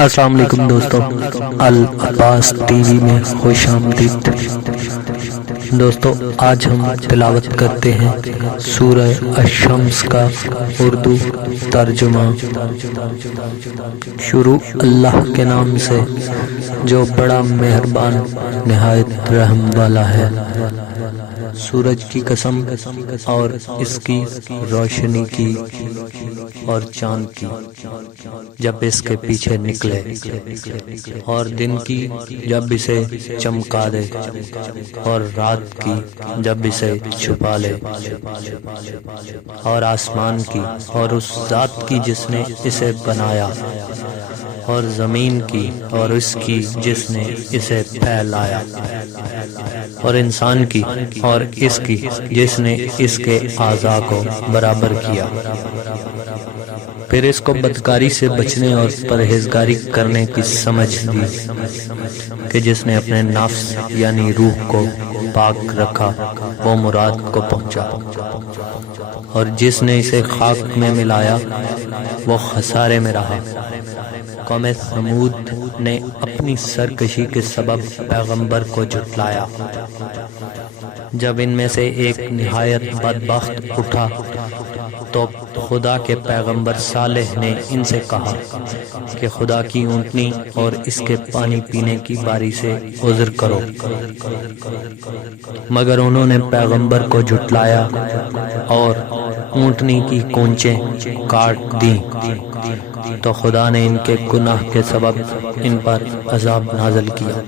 السلام علیکم دوستو، العباس ٹی وی میں خوش آمدید۔ دوستو آج ہم تلاوت کرتے ہیں سورہ الشمس کا اردو ترجمہ۔ شروع اللہ کے نام سے جو بڑا مہربان نہایت رحم والا ہے۔ سورج کی قسم اور اس کی روشنی کی اور چاند کی جب اس کے پیچھے نکلے، اور دن کی جب اسے چمکا دے، اور رات کی جب اسے چھپا لے، اور آسمان کی اور اس ذات کی جس نے اسے بنایا، اور زمین کی اور اس کی جس نے اسے پھیلایا، اور انسان کی اور اس کی جس نے اس کے اعضاء کو برابر کیا، پھر اس کو بدکاری سے بچنے اور پرہیزگاری کرنے کی سمجھ دی کہ جس نے اپنے نفس یعنی روح کو پاک رکھا وہ مراد کو پہنچا، اور جس نے اسے خاک میں ملایا وہ خسارے میں رہا۔ قوم ثمود نے اپنی سرکشی کے سبب پیغمبر کو جھٹلایا۔ جب ان میں سے ایک نہایت بدبخت اٹھا تو خدا کے پیغمبر صالح نے ان سے کہا کہ خدا کی اونٹنی اور اس کے پانی پینے کی باری سے عذر کرو، مگر انہوں نے پیغمبر کو جھٹلایا اور اونٹنی کی کونچیں کاٹ دیں، تو خدا نے ان کے گناہ کے سبب ان پر عذاب نازل کیا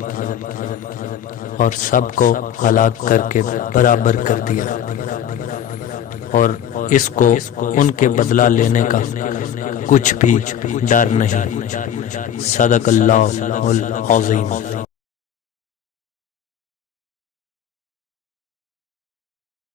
اور سب کو ہلاک کر کے برابر کر دیا، اور اس کو ان کے بدلہ لینے کا کچھ بھی ڈر نہیں۔ صدق اللہ العظیم۔